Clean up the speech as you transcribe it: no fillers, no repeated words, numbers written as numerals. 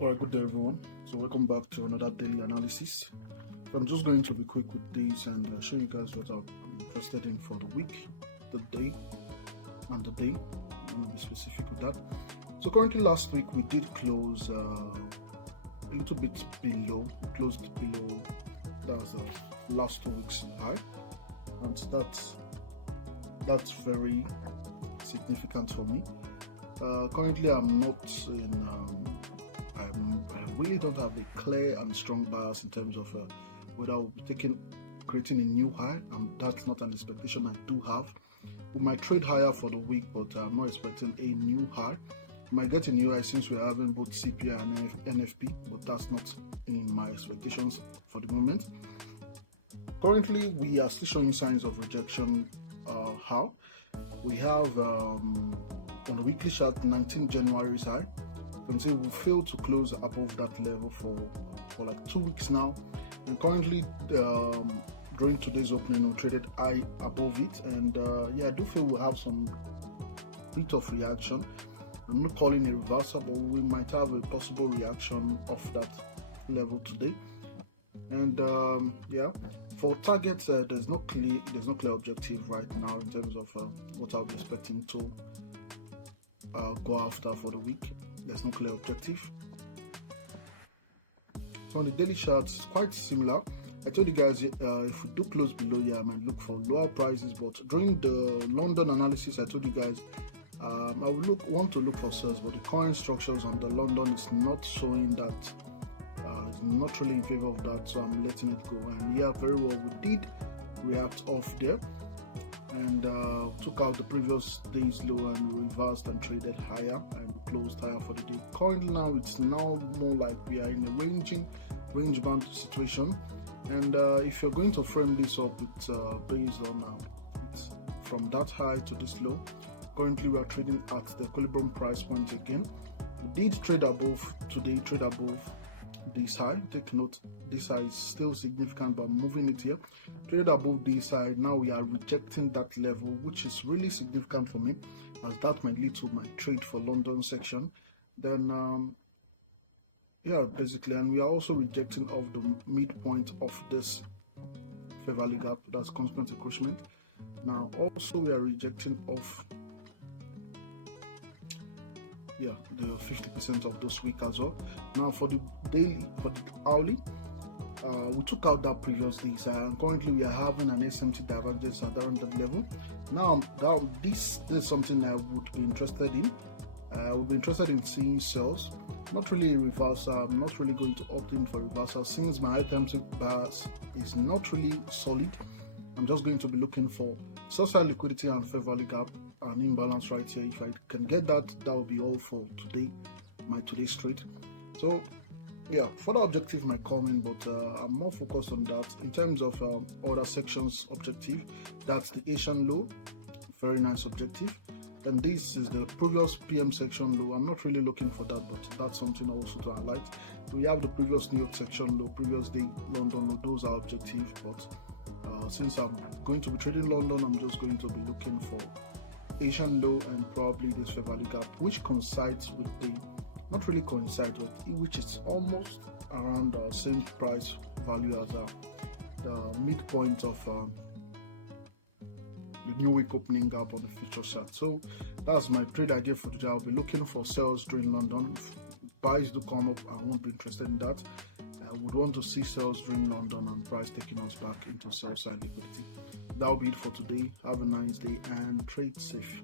Alright, good day everyone. So welcome back to another daily analysis. I'm just going to be quick with these and show you guys what I'm interested in for the week, the day, and the day. I'm going to be specific with that. So currently last week we did close a little bit below. We closed below that's the last 2 weeks high, and that's very significant for me. Currently I'm not in I really don't have a clear and strong bias in terms of whether I'll be creating a new high, and that's not an expectation I do have. We might trade higher for the week, but I'm not expecting a new high. We might get a new high since we're having both CPI and NFP, but that's not in my expectations for the moment. Currently, we are still showing signs of rejection. How? We have on the weekly chart 19 January's high. You can see we failed to close above that level for like 2 weeks now, and currently during today's opening we traded high above it, and yeah, I do feel we'll have some bit of reaction. I'm not calling a reversal, but we might have a possible reaction of that level today. And yeah, for targets there's no clear objective right now in terms of what I'll be expecting to go after for the week. There's no clear objective. So on the daily charts, it's quite similar. I told you guys if we do close below here, I might look for lower prices, but during the London analysis I told you guys I would want to look for sales, but the current structures on the London is not showing that. It's not really in favor of that, so I'm letting it go. And yeah, very well, we did react off there and took out the previous day's low and reversed and traded higher and closed higher for the day. Currently now it's now more like we are in a range bound situation, and if you're going to frame this up, it's based on it's from that high to this low. Currently we are trading at the equilibrium price point again. We did trade above today, trade above this high. Take note, this high is still significant, but moving it here, traded above this high. Now we are rejecting that level, which is really significant for me, as that might lead to my trade for London section. Then yeah, basically, and we are also rejecting off the midpoint of this fair value gap, that's consequent encroachment. Now also we are rejecting off the 50% of this week as well. Now for the daily, for the hourly, we took out that previous days, and currently we are having an SMT divergence at around that level. Now this is something I would be interested in. I would be interested in seeing sales, not really a reversal. I'm not really going to opt in for reversal since my item bias is not really solid. I'm just going to be looking for sell-side liquidity and fair value gap and imbalance right here. If I can get that, that will be all for today, my today's trade. So yeah, further objective might come in, but I'm more focused on that. In terms of other sections objective, that's the Asian low, very nice objective. And this is the previous PM section low. I'm not really looking for that, but that's something also to highlight. We have the previous New York section low, previous day London low. Those are objective, but since I'm going to be trading London, I'm just going to be looking for Asian low and probably this fair value gap, which coincides with the, not really coincides with, which is almost around the same price value as the midpoint of the new week opening gap on the future chart. So that's my trade idea for today. I'll be looking for sales during London. If buys do come up, I won't be interested in that. I would want to see sales during London and price taking us back into sell side liquidity. That'll be it for today. Have a nice day and trade safe.